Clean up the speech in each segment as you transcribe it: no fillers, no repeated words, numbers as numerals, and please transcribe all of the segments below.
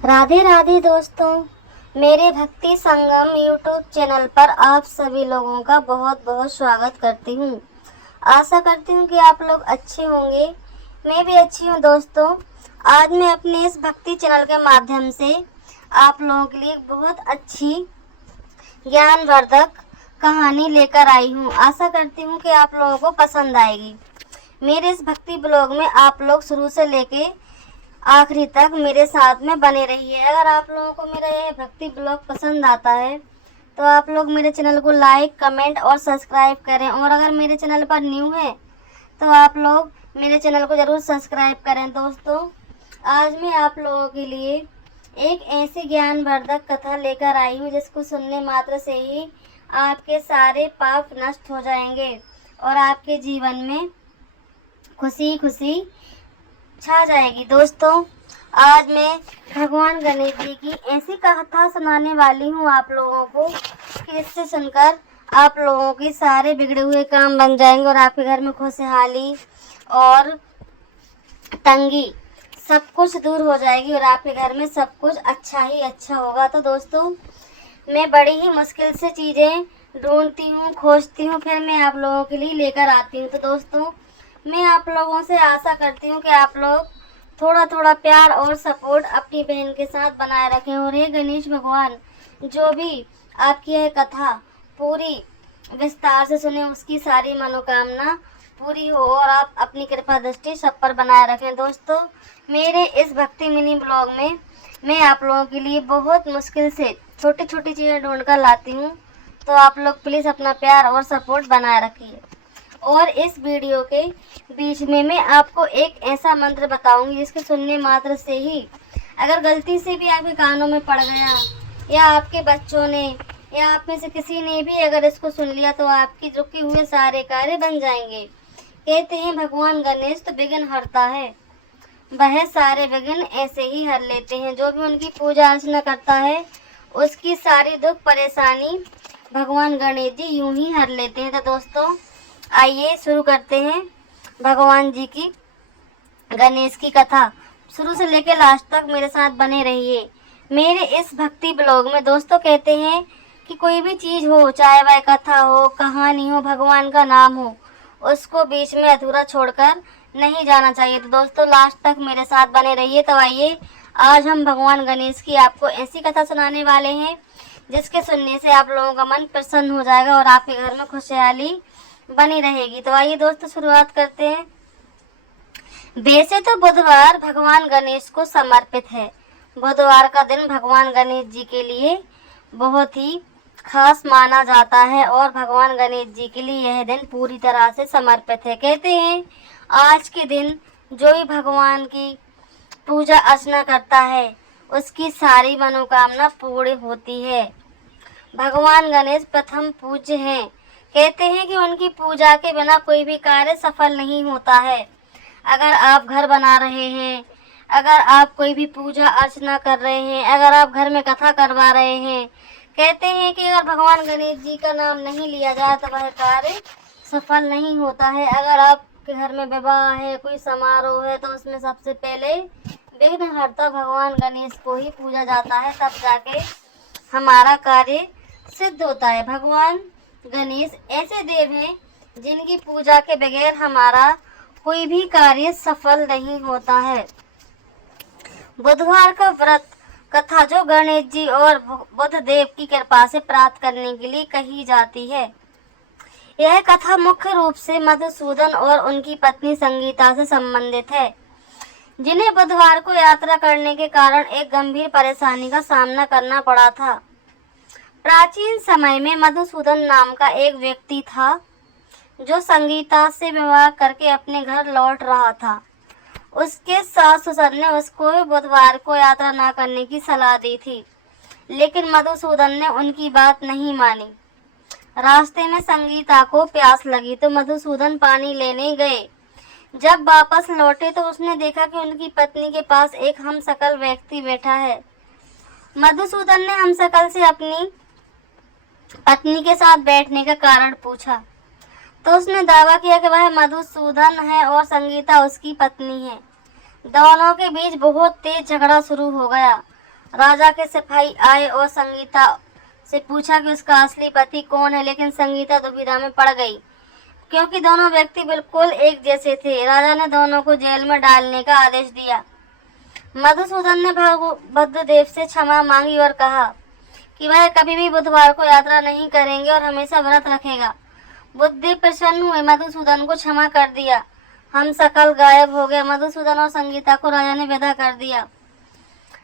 राधे राधे दोस्तों, मेरे भक्ति संगम यूट्यूब चैनल पर आप सभी लोगों का बहुत बहुत स्वागत करती हूँ। आशा करती हूँ कि आप लोग अच्छे होंगे। मैं भी अच्छी हूँ दोस्तों। आज मैं अपने इस भक्ति चैनल के माध्यम से आप लोगों के लिए बहुत अच्छी ज्ञानवर्धक कहानी लेकर आई हूँ। आशा करती हूँ कि आप लोगों को पसंद आएगी। मेरे इस भक्ति ब्लॉग में आप लोग शुरू से लेके आखिरी तक मेरे साथ में बने रहिए। अगर आप लोगों को मेरा यह भक्ति ब्लॉग पसंद आता है तो आप लोग मेरे चैनल को लाइक, कमेंट और सब्सक्राइब करें। और अगर मेरे चैनल पर न्यू है तो आप लोग मेरे चैनल को ज़रूर सब्सक्राइब करें। दोस्तों, आज मैं आप लोगों के लिए एक ऐसी ज्ञानवर्धक कथा लेकर आई हूँ जिसको सुनने मात्र से ही आपके सारे पाप नष्ट हो जाएंगे और आपके जीवन में खुशी खुशी छा जाएगी। दोस्तों, आज मैं भगवान गणेश जी की ऐसी कथा सुनाने वाली हूँ आप लोगों को कि इससे सुनकर आप लोगों के सारे बिगड़े हुए काम बन जाएंगे और आपके घर में खुशहाली और तंगी सब कुछ दूर हो जाएगी और आपके घर में सब कुछ अच्छा ही अच्छा होगा। तो दोस्तों, मैं बड़ी ही मुश्किल से चीज़ें ढूंढती हूँ, खोजती हूँ, फिर मैं आप लोगों के लिए लेकर आती हूँ। तो दोस्तों, मैं आप लोगों से आशा करती हूँ कि आप लोग थोड़ा थोड़ा प्यार और सपोर्ट अपनी बहन के साथ बनाए रखें। और हे गणेश भगवान, जो भी आपकी यह कथा पूरी विस्तार से सुने उसकी सारी मनोकामना पूरी हो और आप अपनी कृपा दृष्टि सब पर बनाए रखें। दोस्तों, मेरे इस भक्ति मिनी ब्लॉग में मैं आप लोगों के लिए बहुत मुश्किल से छोटी छोटी चीज़ें ढूंढ कर लाती हूँ। तो आप लोग प्लीज़ अपना प्यार और सपोर्ट बनाए रखिए। और इस वीडियो के बीच में मैं आपको एक ऐसा मंत्र बताऊंगी जिसके सुनने मात्र से ही अगर गलती से भी आपके कानों में पड़ गया या आपके बच्चों ने या आप में से किसी ने भी अगर इसको सुन लिया तो आपके रुके हुए सारे कार्य बन जाएंगे। कहते हैं भगवान गणेश तो विघ्न हरता है, वह सारे विघ्न ऐसे ही हर लेते हैं। जो भी उनकी पूजा अर्चना करता है उसकी सारी दुख परेशानी भगवान गणेश जी यूं ही हर लेते हैं। तो दोस्तों, आइए शुरू करते हैं भगवान जी की गणेश की कथा। शुरू से लेकर लास्ट तक मेरे साथ बने रहिए मेरे इस भक्ति ब्लॉग में। दोस्तों, कहते हैं कि कोई भी चीज़ हो, चाहे वह कथा हो, कहानी हो, भगवान का नाम हो, उसको बीच में अधूरा छोड़कर नहीं जाना चाहिए। तो दोस्तों, लास्ट तक मेरे साथ बने रहिए। तो आइए, आज हम भगवान गणेश की आपको ऐसी कथा सुनाने वाले हैं जिसके सुनने से आप लोगों का मन प्रसन्न हो जाएगा और आपके घर में खुशहाली बनी रहेगी। तो आइए दोस्तों, शुरुआत करते हैं। वैसे तो बुधवार भगवान गणेश को समर्पित है। बुधवार का दिन भगवान गणेश जी के लिए बहुत ही खास माना जाता है और भगवान गणेश जी के लिए यह दिन पूरी तरह से समर्पित है। कहते हैं आज के दिन जो भी भगवान की पूजा अर्चना करता है उसकी सारी मनोकामना पूरी होती है। भगवान गणेश प्रथम पूज्य हैं। कहते हैं कि उनकी पूजा के बिना कोई भी कार्य सफल नहीं होता है। अगर आप घर बना रहे हैं, अगर आप कोई भी पूजा अर्चना कर रहे हैं, अगर आप घर में कथा करवा रहे हैं, कहते हैं कि अगर भगवान गणेश जी का नाम नहीं लिया जाए तो वह कार्य सफल नहीं होता है। अगर आपके घर में विवाह है, कोई समारोह है, तो उसमें सबसे पहले विघ्नहर्ता भगवान गणेश को ही पूजा जाता है, तब जाके हमारा कार्य सिद्ध होता है। भगवान गणेश ऐसे देव हैं जिनकी पूजा के बगैर हमारा कोई भी कार्य सफल नहीं होता है। बुधवार का व्रत कथा जो गणेश जी और बुध देव की कृपा से प्राप्त करने के लिए कही जाती है। यह कथा मुख्य रूप से मधुसूदन और उनकी पत्नी संगीता से संबंधित है, जिन्हें बुधवार को यात्रा करने के कारण एक गंभीर परेशानी का सामना करना पड़ा था। प्राचीन समय में मधुसूदन नाम का एक व्यक्ति था जो संगीता से विवाह करके अपने घर लौट रहा था। उसके सास ससुर ने उसको बुधवार को यात्रा न करने की सलाह दी थी, लेकिन मधुसूदन ने उनकी बात नहीं मानी। रास्ते में संगीता को प्यास लगी तो मधुसूदन पानी लेने गए। जब वापस लौटे तो उसने देखा कि उनकी पत्नी के पास एक हमशक्ल व्यक्ति बैठा है। मधुसूदन ने हमशक्ल से अपनी पत्नी के साथ बैठने का कारण पूछा तो उसने दावा किया कि वह मधुसूदन है और संगीता उसकी पत्नी है। दोनों के बीच बहुत तेज झगड़ा शुरू हो गया। राजा के सिपाही आए और संगीता से पूछा कि उसका असली पति कौन है, लेकिन संगीता दुविधा में पड़ गई क्योंकि दोनों व्यक्ति बिल्कुल एक जैसे थे। राजा ने दोनों को जेल में डालने का आदेश दिया। मधुसूदन ने बुद्धदेव से क्षमा मांगी और कहा कि वह कभी भी बुधवार को यात्रा नहीं करेंगे और हमेशा व्रत रखेगा। बुद्धदेव प्रसन्न हुए, मधुसूदन को क्षमा कर दिया। हम सकल गायब हो गए। मधुसूदन और संगीता को राजा ने विदा कर दिया।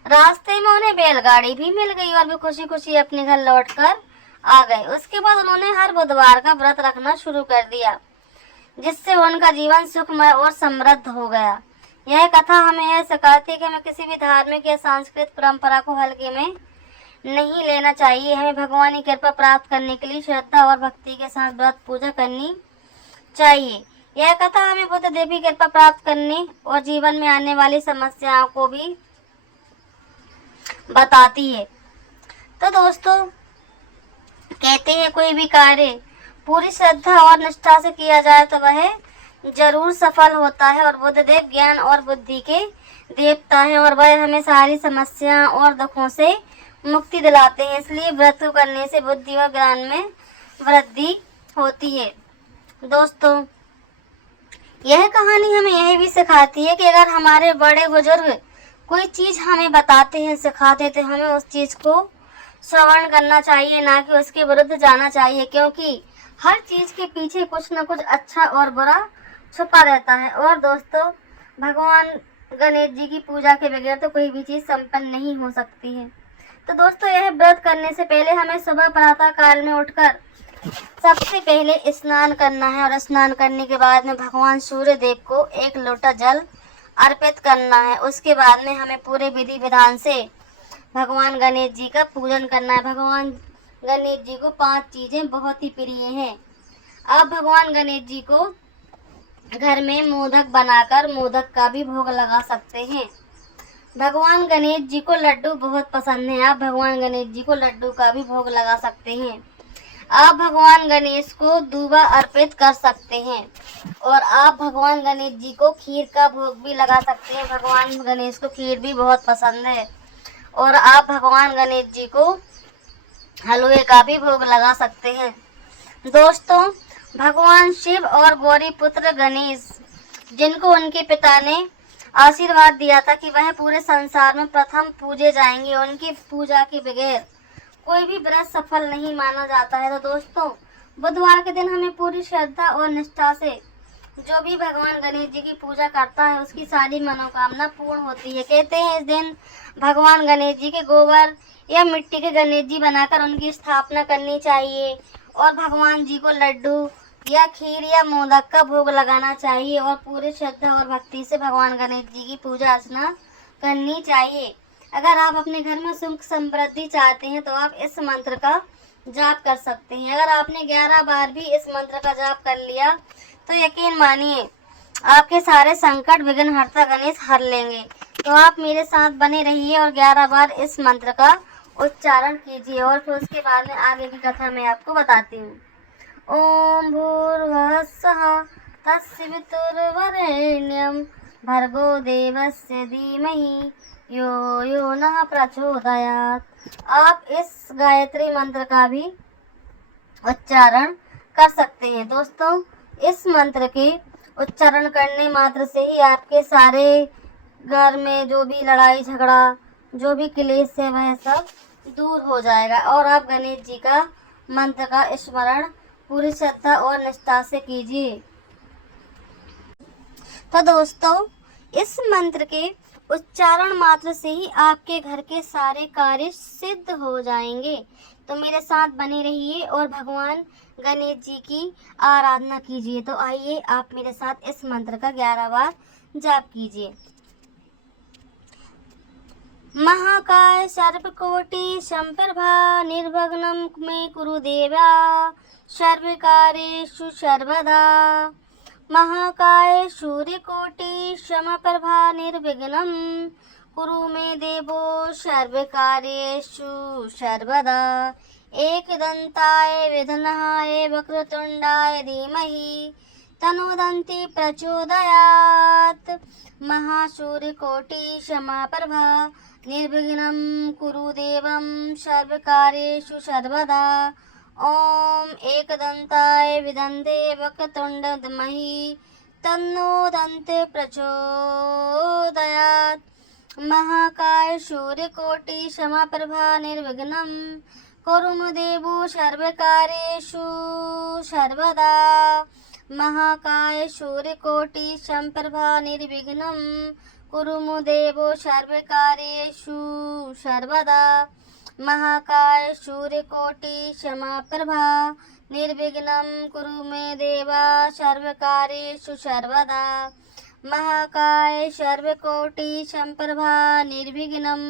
रास्ते में उन्हें बैलगाड़ी भी मिल गई और वे खुशी खुशी अपने घर लौटकर आ गए। उसके बाद उन्होंने हर बुधवार का व्रत रखना शुरू कर दिया, जिससे उनका जीवन सुखमय और समृद्ध हो गया। यह कथा हमें यह सिखाती है कि हमें किसी भी धार्मिक या सांस्कृतिक परंपरा को हल्के में नहीं लेना चाहिए। हमें भगवान की कृपा प्राप्त करने के लिए श्रद्धा और भक्ति के साथ व्रत पूजा करनी चाहिए। यह कथा हमें बुद्ध देव की कृपा प्राप्त करने और जीवन में आने वाली समस्याओं को भी बताती है। तो दोस्तों, कहते हैं कोई भी कार्य पूरी श्रद्धा और निष्ठा से किया जाए तो वह जरूर सफल होता है। और बुद्धदेव ज्ञान और बुद्धि के देवता हैं और वह हमें सारी समस्याओं और दुखों से मुक्ति दिलाते हैं। इसलिए व्रत करने से बुद्धि और ज्ञान में वृद्धि होती है। दोस्तों, यह कहानी हमें यह भी सिखाती है कि अगर हमारे बड़े बुजुर्ग कोई चीज हमें बताते हैं, सिखाते हैं, तो हमें उस चीज को श्रवण करना चाहिए, ना कि उसके विरुद्ध जाना चाहिए, क्योंकि हर चीज के पीछे कुछ न कुछ अच्छा और बुरा छुपा रहता है। और दोस्तों, भगवान गणेश जी की पूजा के बगैर तो कोई भी चीज संपन्न नहीं हो सकती है। तो दोस्तों, यह व्रत करने से पहले हमें सुबह प्रातः काल में उठकर सबसे पहले स्नान करना है और स्नान करने के बाद में भगवान सूर्य देव को एक लोटा जल अर्पित करना है। उसके बाद में हमें पूरे विधि विधान से भगवान गणेश जी का पूजन करना है। भगवान गणेश जी को 5 चीजें बहुत ही प्रिय हैं। आप भगवान गणेश जी को घर में मोदक बनाकर मोदक का भी भोग लगा सकते हैं। भगवान गणेश जी को लड्डू बहुत पसंद है। आप भगवान गणेश जी को लड्डू का भी भोग लगा सकते हैं। आप भगवान गणेश को दूबा अर्पित कर सकते हैं और आप भगवान गणेश जी को खीर का भोग भी लगा सकते हैं। भगवान गणेश को खीर भी बहुत पसंद है। और आप भगवान गणेश जी को हलवे का भी भोग लगा सकते हैं। दोस्तों, भगवान शिव और गौरी पुत्र गणेश, जिनको उनके पिता ने आशीर्वाद दिया था कि वह पूरे संसार में प्रथम पूजे जाएंगे, उनकी पूजा के बगैर कोई भी व्रत सफल नहीं माना जाता है। तो दोस्तों, बुधवार के दिन हमें पूरी श्रद्धा और निष्ठा से जो भी भगवान गणेश जी की पूजा करता है उसकी सारी मनोकामना पूर्ण होती है। कहते हैं इस दिन भगवान गणेश जी के गोबर या मिट्टी के गणेश जी बनाकर उनकी स्थापना करनी चाहिए और भगवान जी को लड्डू या खीर या मोदक का भोग लगाना चाहिए और पूरी श्रद्धा और भक्ति से भगवान गणेश जी की पूजा अर्चना करनी चाहिए। अगर आप अपने घर में सुख समृद्धि चाहते हैं तो आप इस मंत्र का जाप कर सकते हैं। अगर आपने 11 बार भी इस मंत्र का जाप कर लिया तो यकीन मानिए आपके सारे संकट विघ्नहर्ता गणेश हर लेंगे। तो आप मेरे साथ बने रहिए और 11 बार इस मंत्र का उच्चारण कीजिए और फिर उसके बाद में आगे की कथा मैं आपको बताती हूँ। ओम भूर्भुवस्सुः तत्सवितुर्वरेण्यं भर्गो देवस्य धीमहि यो यो नः प्रचोदयात्। आप इस गायत्री मंत्र का भी उच्चारण कर सकते हैं। दोस्तों, इस मंत्र के उच्चारण करने मात्र से ही आपके सारे घर में जो भी लड़ाई झगड़ा, जो भी क्लेश है, वह सब दूर हो जाएगा और आप गणेश जी का मंत्र का स्मरण पूरी श्रद्धा और निष्ठा से कीजिए। तो दोस्तों, इस मंत्र के उच्चारण मात्र से ही आपके घर के सारे कार्य सिद्ध हो जाएंगे। तो मेरे साथ बने रहिए और भगवान गणेश जी की आराधना कीजिए। तो आइए आप मेरे साथ इस मंत्र का 11 बार जाप कीजिए। महाकाय सर्वकोटि संप्रभा निर्विघ्नं मे कुरु देवा सर्वकार्येषु सर्वदा। महाकाय सूर्यकोटि समप्रभा निर्विघ्नं कुरु मे देवो सर्वकार्येषु सर्वदा। एकदन्ताय विघ्नहाय वक्रतुण्डाय धीमहि तनोदन्ति प्रचोदयात्। महासूर्यकोटि समाप्रभा निर्विघ्नं कुरु देवं सर्वकार्येषु सर्वदा। ॐ एकदन्ताय विदन्ते वक्रतुण्ड धीमहि तन्नो दन्ति प्रचोदयात्। महाकाय सूर्यकोटि समप्रभा निर्विघ्नं कुरु देवो सर्वकार्येषु सर्वदा। महाकाय सूर्यकोटि समप्रभा निर्विघ्नं कुरु देवो सर्वकार्येषु सर्वदा। महाकाय सूर्यकोटि समप्रभा निर्विघ्नं कुरु मे देवा सर्वकार्येषु सर्वदा। महाकाय सर्वकोटि समप्रभा निर्विघ्नं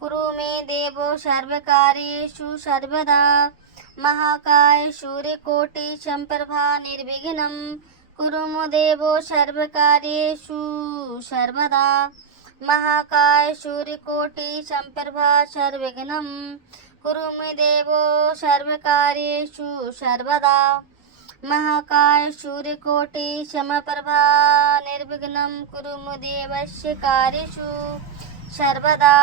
कुरु मे देवो सर्वकार्येषु सर्वदा। महाकाय सूर्यकोटि समप्रभा निर्विघ्नं कुरु देवो सर्वकार्येषु सर्वदा। महाकाय सूर्यकोटि समप्रभा सर्वविघ्नं कुरु मे देवो सर्वकार्येषु सर्वदा। महाकाय सूर्यकोटि समप्रभा निर्विघ्नं कुरु देवस्य कार्येषु सर्वदा।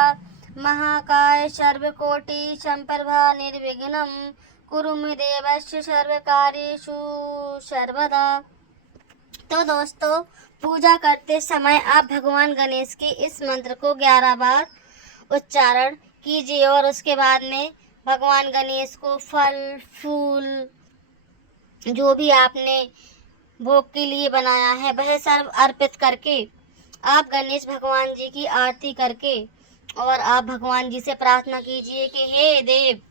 महाकाय सर्वकोटि समप्रभा निर्विघ्नं कुरु देवस्य सर्वकार्येषु सर्वदा। तो दोस्तों, पूजा करते समय आप भगवान गणेश के इस मंत्र को 11 बार उच्चारण कीजिए और उसके बाद में भगवान गणेश को फल फूल जो भी आपने भोग के लिए बनाया है वह सर्व अर्पित करके आप गणेश भगवान जी की आरती करके और आप भगवान जी से प्रार्थना कीजिए कि हे देव,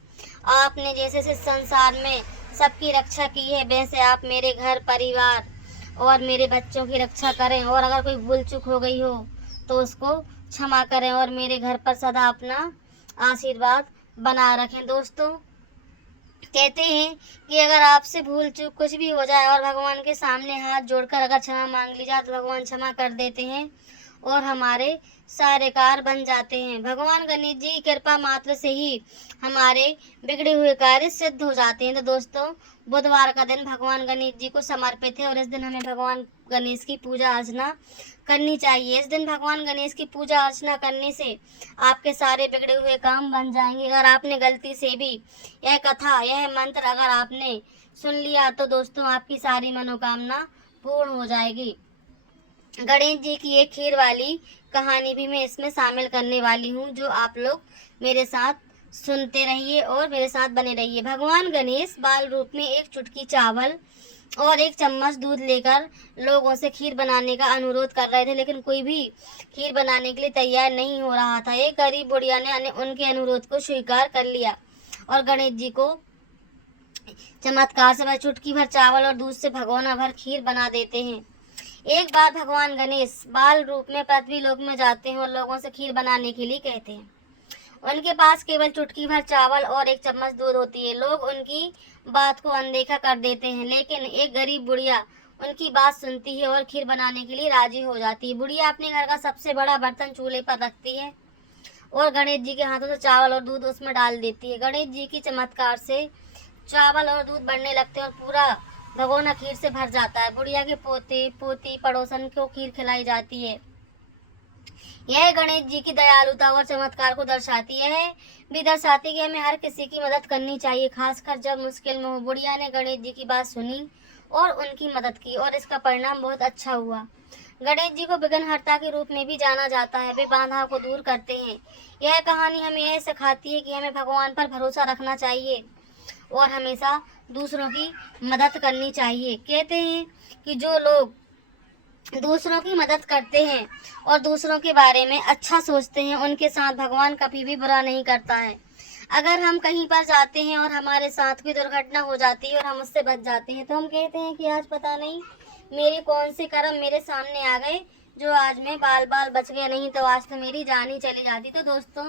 आपने जैसे से संसार में सबकी रक्षा की है वैसे आप मेरे घर परिवार और मेरे बच्चों की रक्षा करें, और अगर कोई भूल चूक हो गई हो तो उसको क्षमा करें और मेरे घर पर सदा अपना आशीर्वाद बना रखें। दोस्तों, कहते हैं कि अगर आपसे भूल चूक कुछ भी हो जाए और भगवान के सामने हाथ जोड़कर अगर क्षमा मांग ली जाए तो भगवान क्षमा कर देते हैं और हमारे सारे कार्य बन जाते हैं। भगवान गणेश जी की कृपा मात्र से ही हमारे बिगड़े हुए कार्य सिद्ध हो जाते हैं। तो दोस्तों, बुधवार का दिन भगवान गणेश जी को समर्पित है और इस दिन हमें भगवान गणेश की पूजा अर्चना करनी चाहिए। इस दिन भगवान गणेश की पूजा अर्चना करने से आपके सारे बिगड़े हुए काम बन जाएंगे। अगर आपने गलती से भी यह कथा यह मंत्र अगर आपने सुन लिया तो दोस्तों आपकी सारी मनोकामना पूर्ण हो जाएगी। गणेश जी की एक खीर वाली कहानी भी मैं इसमें शामिल करने वाली हूँ, जो आप लोग मेरे साथ सुनते रहिए और मेरे साथ बने रहिए। भगवान गणेश बाल रूप में एक चुटकी चावल और 1 चम्मच दूध लेकर लोगों से खीर बनाने का अनुरोध कर रहे थे, लेकिन कोई भी खीर बनाने के लिए तैयार नहीं हो रहा था। एक गरीब बुढ़िया ने उनके अनुरोध को स्वीकार कर लिया और गणेश जी को चमत्कार से वह चुटकी भर चावल और दूध से भगोना भर खीर बना देते हैं। एक बार भगवान गणेश बाल रूप में पृथ्वी लोक में जाते हैं और लोगों से खीर बनाने के लिए कहते हैं। उनके पास केवल चुटकी भर चावल और 1 चम्मच दूध होती है। लोग उनकी बात को अनदेखा कर देते हैं, लेकिन एक गरीब बुढ़िया उनकी बात सुनती है और खीर बनाने के लिए राजी हो जाती है। बुढ़िया अपने घर का सबसे बड़ा बर्तन चूल्हे पर रखती है और गणेश जी के हाथों से चावल और दूध उसमें डाल देती है। गणेश जी की चमत्कार से चावल और दूध बढ़ने लगते हैं और पूरा भगोना खीर से भर जाता है। बुढ़िया के पोते पोती पड़ोसन को खीर खिलाई जाती है। यह गणेश जी की दयालुता और चमत्कार को दर्शाती है, भी दर्शाती कि हमें हर किसी की मदद करनी चाहिए, खासकर जब मुश्किल में हो। बुढ़िया ने गणेश जी की बात सुनी और उनकी मदद की और इसका परिणाम बहुत अच्छा हुआ। गणेश जी को विघ्नहर्ता के रूप में भी जाना जाता है, वे बाधा को दूर करते हैं। यह कहानी हमें यह सिखाती है कि हमें भगवान पर भरोसा रखना चाहिए और हमेशा दूसरों की मदद करनी चाहिए। कहते हैं कि जो लोग दूसरों की मदद करते हैं और दूसरों के बारे में अच्छा सोचते हैं उनके साथ भगवान कभी भी बुरा नहीं करता है। अगर हम कहीं पर जाते हैं और हमारे साथ कोई दुर्घटना हो जाती है और हम उससे बच जाते हैं तो हम कहते हैं कि आज पता नहीं मेरे कौन से कर्म मेरे सामने आ गए जो आज मैं बाल बाल बच गया, नहीं तो आज तो मेरी जान ही चली जाती। तो दोस्तों,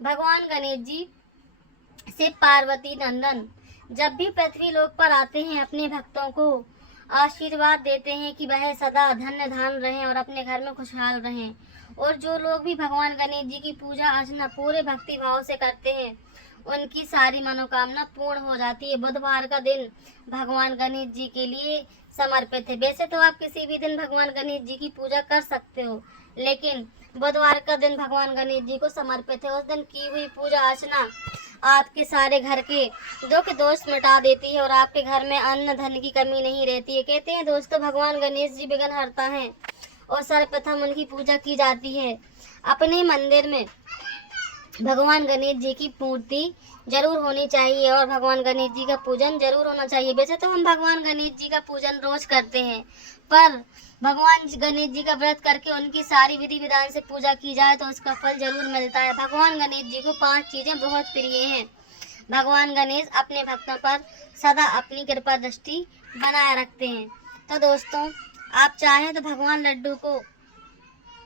भगवान गणेश जी से पार्वती नंदन जब भी पृथ्वी लोक पर आते हैं अपने भक्तों को आशीर्वाद देते हैं कि वह सदा धन्य धान रहें और अपने घर में खुशहाल रहें। और जो लोग भी भगवान गणेश जी की पूजा अर्चना पूरे भक्ति भाव से करते हैं उनकी सारी मनोकामना पूर्ण हो जाती है। बुधवार का दिन भगवान गणेश जी के लिए समर्पित है। वैसे तो आप किसी भी दिन भगवान गणेश जी की पूजा कर सकते हो, लेकिन बुधवार का दिन भगवान गणेश जी को समर्पित है। उस दिन की हुई पूजा अर्चना आपके सारे घर के दुख दोष मिटा देती है और आपके घर में अन्न धन की कमी नहीं रहती है। कहते हैं दोस्तों, भगवान गणेश जी विघ्न हरता है और सर्वप्रथम उनकी पूजा की जाती है। अपने मंदिर में भगवान गणेश जी की मूर्ति जरूर होनी चाहिए और भगवान गणेश जी का पूजन जरूर होना चाहिए। वैसे तो हम भगवान गणेश जी का पूजन रोज करते हैं, पर भगवान गणेश जी का व्रत करके उनकी सारी विधि विधान से पूजा की जाए तो उसका फल जरूर मिलता है। भगवान गणेश जी को 5 चीजें बहुत प्रिय हैं। भगवान गणेश अपने भक्तों पर सदा अपनी कृपा दृष्टि बनाए रखते हैं। तो दोस्तों, आप चाहें तो भगवान लड्डू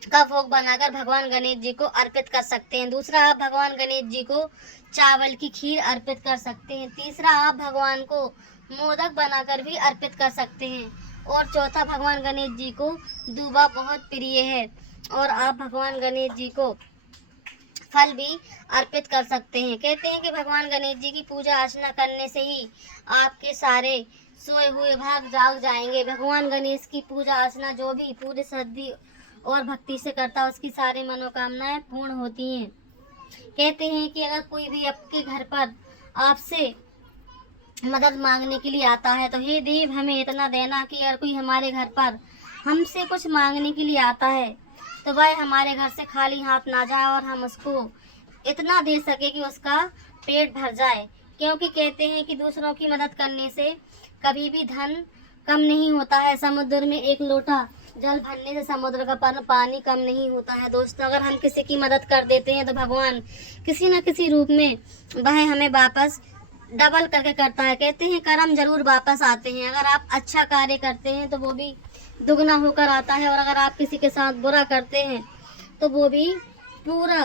का भोग बनाकर भगवान गणेश जी को अर्पित कर सकते हैं। दूसरा, आप भगवान गणेश जी को चावल की खीर अर्पित कर सकते हैं। तीसरा, आप भगवान को मोदक बनाकर भी अर्पित कर सकते हैं। और चौथा, भगवान गणेश जी को दूबा बहुत प्रिय है और आप भगवान गणेश जी को फल भी अर्पित कर सकते हैं। कहते हैं कि भगवान गणेश जी की पूजा अर्चना करने से ही आपके सारे सोए हुए भाग जाग जाएंगे। भगवान गणेश की पूजा अर्चना जो भी पूरी श्रद्धा और भक्ति से करता है, उसकी सारी मनोकामनाएं पूर्ण होती हैं। कहते हैं कि अगर कोई भी आपके घर पर आपसे मदद मांगने के लिए आता है तो हे देव, हमें इतना देना कि अगर कोई हमारे घर पर हमसे कुछ मांगने के लिए आता है तो वह हमारे घर से खाली हाथ ना जाए और हम उसको इतना दे सके कि उसका पेट भर जाए। क्योंकि कहते हैं कि दूसरों की मदद करने से कभी भी धन कम नहीं होता है। समुद्र में एक लोटा जल भरने से समुद्र का पानी कम नहीं होता है। दोस्तों, अगर हम किसी की मदद कर देते हैं तो भगवान किसी न किसी रूप में वह हमें वापस डबल करके करता है। कहते हैं कर्म जरूर वापस आते हैं। अगर आप अच्छा कार्य करते हैं तो वो भी दुगना होकर आता है और अगर आप किसी के साथ बुरा करते हैं तो वो भी पूरा।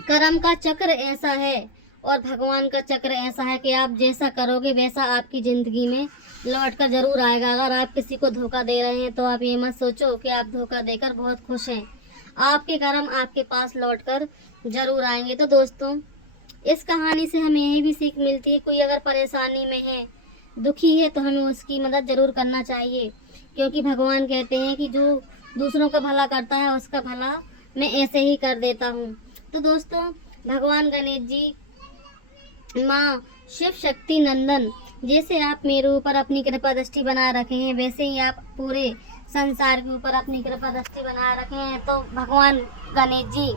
कर्म का चक्र ऐसा है और भगवान का चक्र ऐसा है कि आप जैसा करोगे वैसा आपकी ज़िंदगी में लौट कर जरूर आएगा। अगर आप किसी को धोखा दे रहे हैं तो आप ये मत सोचो कि आप धोखा देकर बहुत खुश हैं। आपके कर्म आपके पास लौट कर जरूर आएंगे। तो दोस्तों, इस कहानी से हमें यही भी सीख मिलती है, कोई अगर परेशानी में है, दुखी है, तो हमें उसकी मदद जरूर करना चाहिए। क्योंकि भगवान कहते हैं कि जो दूसरों का भला करता है उसका भला मैं ऐसे ही कर देता हूँ। तो दोस्तों, भगवान गणेश जी, माँ शिव शक्ति नंदन, जैसे आप मेरे ऊपर अपनी कृपा दृष्टि बनाए रखे हैं वैसे ही आप पूरे संसार के ऊपर अपनी कृपा दृष्टि बनाए रखे हैं। तो भगवान गणेश जी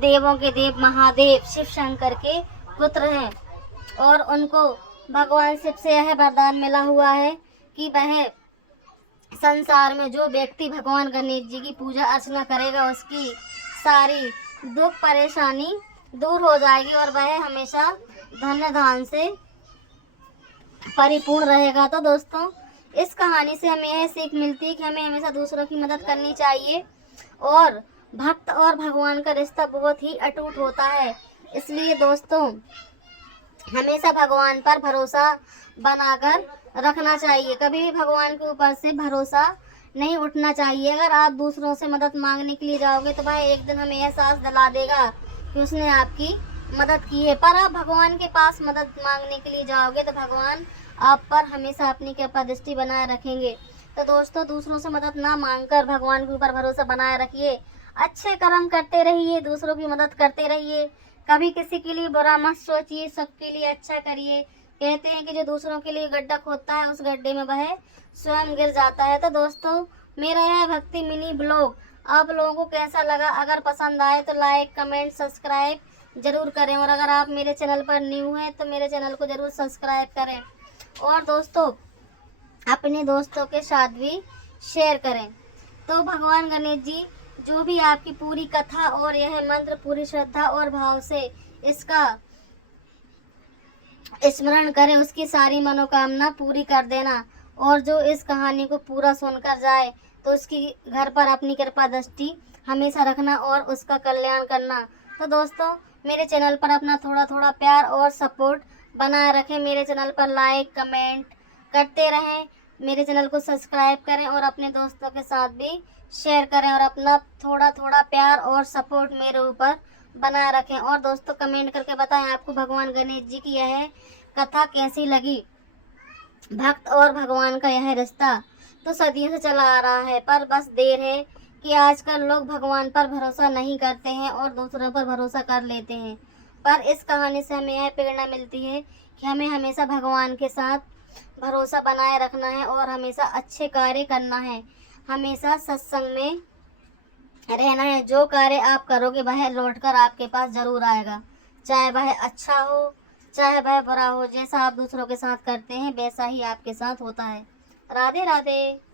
देवों के देव महादेव शिव शंकर के पुत्र हैं और उनको भगवान शिव से यह वरदान मिला हुआ है कि वह संसार में जो व्यक्ति भगवान गणेश जी की पूजा अर्चना करेगा उसकी सारी दुख परेशानी दूर हो जाएगी और वह हमेशा धन्य धान से परिपूर्ण रहेगा। तो दोस्तों, इस कहानी से हमें यह सीख मिलती है कि हमें हमेशा दूसरों की मदद करनी चाहिए और भक्त और भगवान का रिश्ता बहुत ही अटूट होता है। इसलिए दोस्तों, हमेशा भगवान पर भरोसा बनाकर रखना चाहिए। कभी भी भगवान के ऊपर से भरोसा नहीं उठना चाहिए। अगर आप दूसरों से मदद मांगने के लिए जाओगे तो वह एक दिन हमें एहसास दिला देगा कि उसने आपकी मदद की है। पर आप भगवान के पास मदद मांगने के लिए जाओगे तो भगवान आप पर हमेशा अपनी कृपा दृष्टि बनाए रखेंगे। तो दोस्तों, दूसरों से मदद ना मांगकर भगवान के ऊपर भरोसा बनाए रखिए। अच्छे कर्म करते रहिए, दूसरों की मदद करते रहिए। कभी किसी के लिए बुरा मत सोचिए, सबके लिए अच्छा करिए। कहते हैं कि जो दूसरों के लिए गड्ढा खोदता है उस गड्ढे में वह स्वयं गिर जाता है। तो दोस्तों, मेरा यह भक्ति मिनी ब्लॉग आप लोगों को कैसा लगा? अगर पसंद आए तो लाइक, कमेंट, सब्सक्राइब जरूर करें और अगर आप मेरे चैनल पर न्यू हैं तो मेरे चैनल को जरूर सब्सक्राइब करें और दोस्तों अपने दोस्तों के साथ भी शेयर करें। तो भगवान गणेश जी जो भी आपकी पूरी कथा और यह मंत्र पूरी श्रद्धा और भाव से इसका स्मरण करें, उसकी सारी मनोकामना पूरी कर देना और जो इस कहानी को पूरा सुनकर जाए तो उसकी घर पर अपनी कृपा दृष्टि हमेशा रखना और उसका कल्याण करना। तो दोस्तों, मेरे चैनल पर अपना थोड़ा थोड़ा प्यार और सपोर्ट बनाए रखें। मेरे चैनल पर लाइक, कमेंट करते रहें, मेरे चैनल को सब्सक्राइब करें और अपने दोस्तों के साथ भी शेयर करें और अपना थोड़ा थोड़ा प्यार और सपोर्ट मेरे ऊपर बनाए रखें। और दोस्तों कमेंट करके बताएं आपको भगवान गणेश जी की यह कथा कैसी लगी। भक्त और भगवान का यह रिश्ता तो सदियों से चला आ रहा है, पर बस देर है कि आजकल लोग भगवान पर भरोसा नहीं करते हैं और दूसरों पर भरोसा कर लेते हैं। पर इस कहानी से हमें यह प्रेरणा मिलती है कि हमें हमेशा भगवान के साथ भरोसा बनाए रखना है और हमेशा अच्छे कार्य करना है, हमेशा सत्संग में रहना है। जो कार्य आप करोगे वह लौटकर आपके पास जरूर आएगा, चाहे वह अच्छा हो चाहे वह बुरा हो। जैसा आप दूसरों के साथ करते हैं वैसा ही आपके साथ होता है। राधे राधे।